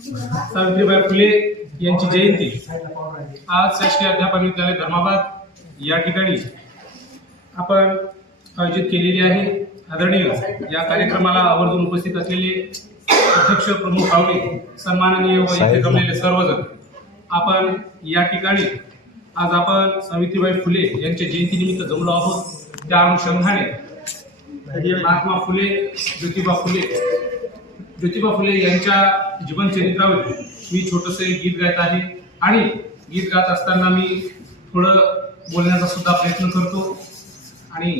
सावित्रीबाई फुले यांची जयंती. आज शासकीय अध्यापन विद्यालय धर्माबाद. या ठिकाणी आपण आयोजित केलेली आहे. आदरणीय या कार्यक्रमाला आवर्जून उपस्थित असलेले अध्यक्ष प्रमुख पाहुणे सन्माननीय व इथे जमलेले सर्वजण. आपण या ठिकाणी आज आपण सावित्रीबाई फुले यांच्या जयंतीनिमित्त जमलो आहोत. त्या अनुषंगाने महात्मा फुले ज्योतिबा फुले ज्योतिबा फुले यांच्या जीवनचरित्रावर मी छोटंसं एक गीत गायत आहे. आणि गीत गात असताना मी थोडं बोलण्याचा सुद्धा प्रयत्न करतो. आणि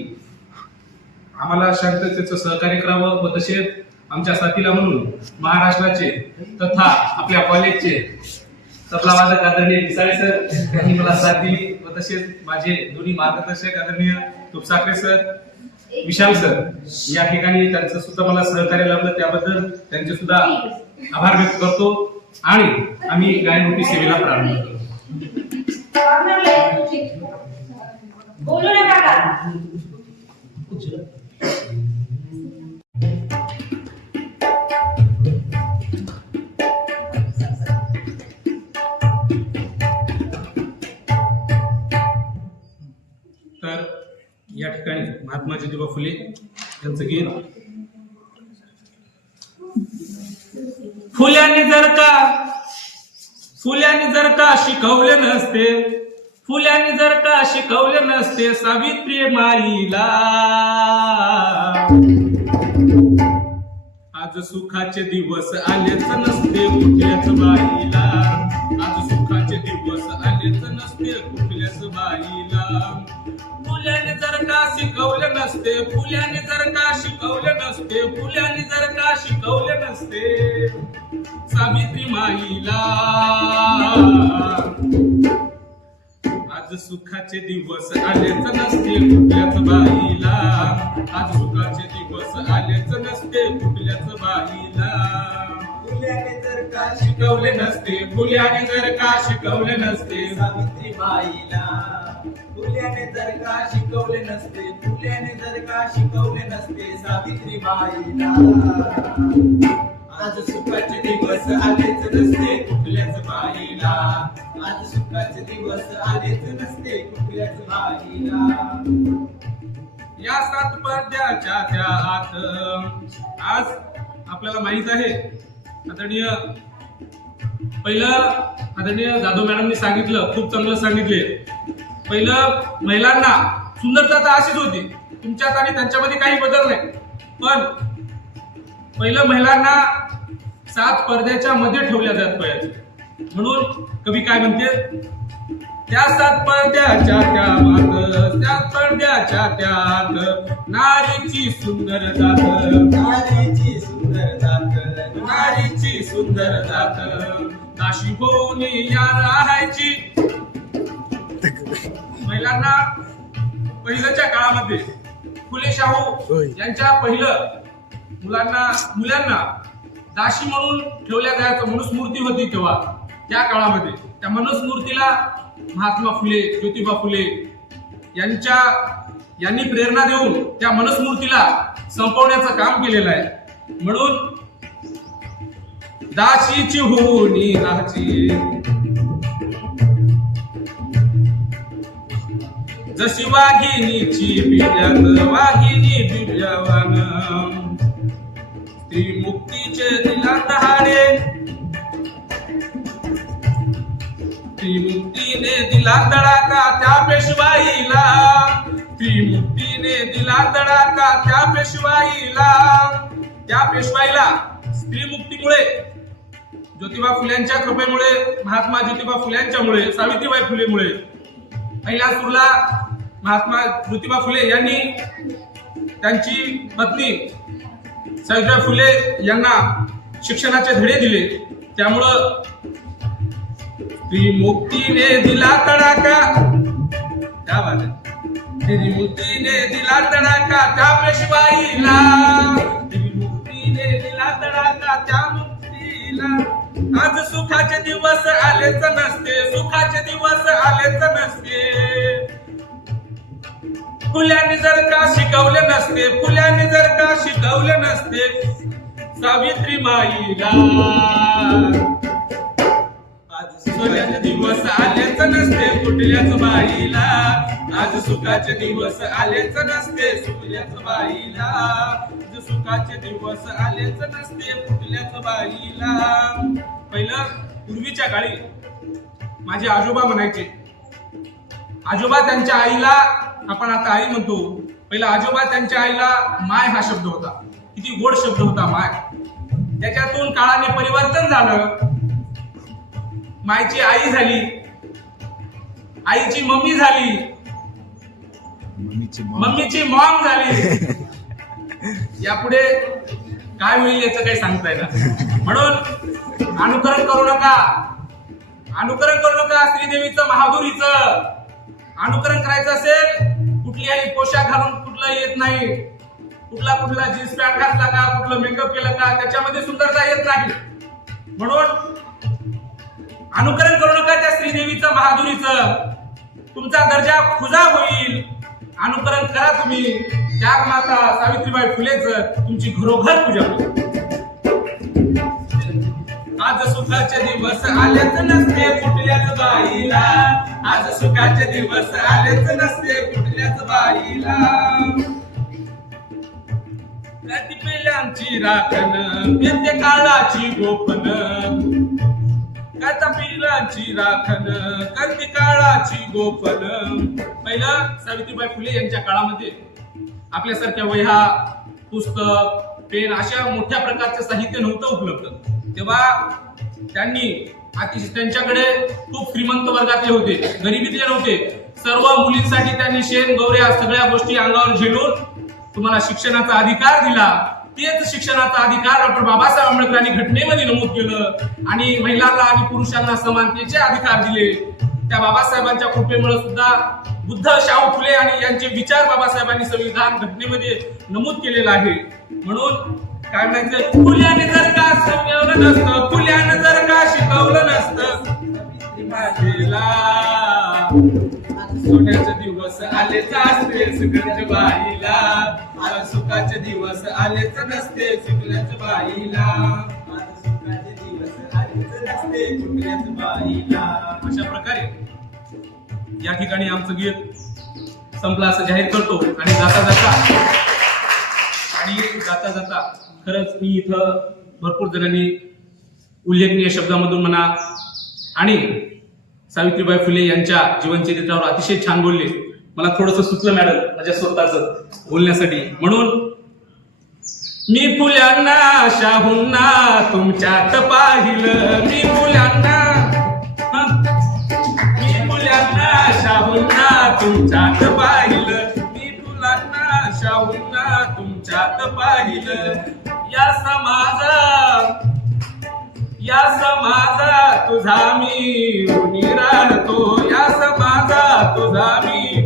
आम्हाला शांततेचं सहकार्य करावं व तसेच आमच्या साथीला म्हणून महाराष्ट्राचे तथा आपल्या कॉलेजचे तबला वादक आदरणीय मिसाळे सर यांनी मला साथ दिली व तसेच माझे दोन्ही मार्गदर्शक आदरणीय तुपसाखरे सर विशाल सर या ठिकाणी त्यांचं सुद्धा मला सहकार्य लाभलं. त्याबद्दल त्यांचे सुद्धा आभार व्यक्त करतो आणि आम्ही गायनोटी सेवेला प्रारंभ करतो. या ठिकाणी महात्मा ज्योतिबा फुले यांचं गीत. फुल्याने जर का फुल्याने जर का शिकवले नसते फुल्याने जर का शिकवले नसते सावित्री माईला. आज सुखाचे दिवस आलेच नसते कुठल्याच बाईला. का शिकवले नसते? फुल्याने जर का शिकवले नसते? फुल्याने जर का शिकवले नसते? सावित्री माईला. आज सुखाचे दिवस आलेच नसते कुठल्याच बाईला. आज सुखाचे दिवस आलेच नसते कुठल्याच बाईला. फुल्याने जर का शिकवले नसते फुल्याने जर का शिकवले नसते. सावित्री बाईला फुल्याने जर का शिकवले नसते फुल्याने जर का शिकवले नसते सावित्री बाईला आज सुखाचे दिवस आलेच नसते कुठल्याच बाईला. आज सुखाचे दिवस आलेच नसते कुठल्याच बाईला. या सात पद्याच्या त्या आत आज आपल्याला माहीत आहे आदरणीय पहिलं आदरणीय जाधव मॅडमनी सांगितलं खूप चांगलं सांगितले. पहिलं महिलांना सुंदरता तर अशीच होती. तुमच्यात आणि त्यांच्यामध्ये काही बदल नाही. पण पहिलं महिलांना सात पडद्याच्या मध्ये ठेवल्या जात पाहिजे. म्हणून कवी काय म्हणते? त्या सात पडद्याच्या त्या मात त्या पडद्याच्या त्यात नारीची सुंदर जात. नारीची सुंदर जात नारीची सुंदर जात. काशी होऊन या राहायची. महिलांना पहिल्याच्या काळामध्ये फुले शाहू यांच्या पहिलं मुलांना मुलांना दाशी म्हणून ठेवल्या जायचं मनुस्मूर्ती होती तेव्हा त्या काळामध्ये. त्या मनुस्मूर्तीला महात्मा फुले ज्योतिबा फुले यांच्या यांनी प्रेरणा देऊन त्या मनुस्मूर्तीला संपवण्याचं काम केलेलं आहे. म्हणून दाशीची होनी राहाची. जशी वाघिणीची बिल्यात वाघिणी बिजावान स्त्री मुक्तीचे दिला दहाडे त्रिमुक्तीने मुक्तीने दिला तडाका त्या पेशवाईला. त्रिमुक्तीने दिला तडाका त्या पेशवाईला. त्या पेशवाईला स्त्री मुक्तीमुळे ज्योतिबा फुल्यांच्या कृपेमुळे महात्मा ज्योतिबा फुल्यांच्यामुळे सावित्रीबाई फुलेमुळे पहिल्या सुरला महात्मा ज्योतिबा फुले यांनी त्यांची पत्नी सावित्रीबाई फुले यांना शिक्षणाचे धडे दिले. त्यामुळं त्रिमुक्तीने मुक्तीने दिला तडाका त्या स्त्री मुक्तीने दिला तडाका त्या पेशवाईला त्रिमुक्तीने दिला तडाका त्या मुक्तीला आज सुखाचे दिवस आलेच नसते सुखाचे दिवस आलेच नसते. फुल्याने जर का शिकवले नसते फुल्याने जर का शिकवले नसते सावित्री माईला. आज सोन्याचे दिवस आलेच नसते कुठल्याच बाईला. आज सुखाचे दिवस आलेच नसते सुकल्याच बाईला. आज सुखाचे दिवस आलेच नसते फुटल्याच बाईला. पहिलं पूर्वीच्या काळी माझे आजोबा म्हणायचे आजोबा त्यांच्या आईला आपण आता आई म्हणतो पहिला आजोबा त्यांच्या आईला माय हा शब्द होता. किती गोड शब्द होता माय. त्याच्यातून काळाने परिवर्तन झालं. मायची आई झाली. आईची मम्मी झाली. मम्मीची मॉम झाली. यापुढे काय होईल याचं काही सांगता येणार. म्हणून अनुकरण करू नका. अनुकरण करू नका श्रीदेवीचं महादुरीचं अनुकरण करायचं असेल कुठलीही पोशाख घालून कुठलं येत नाही. कुठला कुठला जीन्स पॅन्ट घातला का कुठलं मेकअप केलं का त्याच्यामध्ये सुंदरता येत नाही. म्हणून अनुकरण करू नका त्या श्रीदेवीचं बहादुरीचं तुमचा दर्जा खुजा होईल. अनुकरण करा तुम्ही. त्याग माता सावित्रीबाई फुलेच तुमची घरोघर पूजा होईल. आज सुखाचे दिवस आल्याच नसते कुठल्याच बाईला. आज सुखाचे दिवस आलेच नसते कुठल्याच बाईला. राती पेल्यांची राखण पेते काळाची गोपन. काता पिलांची राखण करते काळाची गोपन. पहिलं सावित्रीबाई फुले यांच्या काळामध्ये आपल्यासारख्या वह्या पुस्तक पेन अशा मोठ्या प्रकारचं साहित्य नव्हतं उपलब्ध. तेव्हा त्यांनी त्यांच्याकडे खूप श्रीमंत वर्गातले होते गरिबीतले नव्हते. सर्व मुलींसाठी त्यांनी शेण गौऱ्या सगळ्या गोष्टी अंगावर झेलून तुम्हाला शिक्षणाचा अधिकार दिला. तेच शिक्षणाचा अधिकार डॉक्टर बाबासाहेब आंबेडकरांनी घटनेमध्ये नमूद केलं आणि महिलांना आणि पुरुषांना समानतेचे अधिकार दिले. त्या बाबासाहेबांच्या कृपेमुळे सुद्धा बुद्ध शाहू फुले आणि यांचे विचार बाबासाहेबांनी संविधान घटनेमध्ये नमूद केलेलं आहे. म्हणून काय म्हणायचं? फुल्याने जर का नसतं दिवस आलेच असते सुगंध बाईला मला सुखाचे दिवस आलेच नसते सुगल्याच बाईला आज सुखाचे दिवस आलेच नसते बाईला अशा प्रकारे या ठिकाणी आमचं गीत संपलं असं जाहीर करतो. आणि जाता जाता आणि जाता जाता खरंच मी इथं भरपूर जणांनी उल्लेखनीय शब्दामधून म्हणा आणि सावित्रीबाई फुले यांच्या जीवनचरित्रावर अतिशय छान बोलले. मला थोडंसं सुचलं मॅडम माझ्या स्वतःच बोलण्यासाठी. म्हणून मी फुल्यांना शाहूंना तुमच्यात पाहिलं. मी फुल्यांना मी फुल्यांना शाहूंना तुमच्यात पाहिलं. मी फुलांना शाहूंना तुमच्यात पाहिलं. या समाजात या समाजात तुझा मी ऋणी राहतो. या समाजात तुझा मी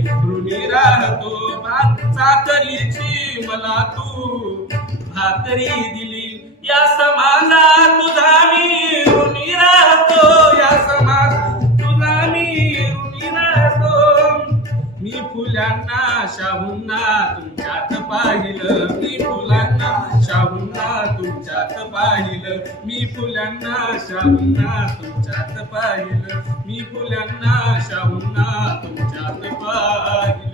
चाकरीची मला तू भाकरी दिली. या समाजात तुझा मी ऋणी राहतो. या समाज तुझा मी ऋणी राहतो. मी फुलांना शाहूंना तुमच्यात पाहिलं. मी फुलांना शाहूंना तुमच्यात पाहिलं. मी फुलांना शाहूंना तुमच्यात पाहिलं. मी फुलांना शाहूंना तुमच्यात पाहिलं.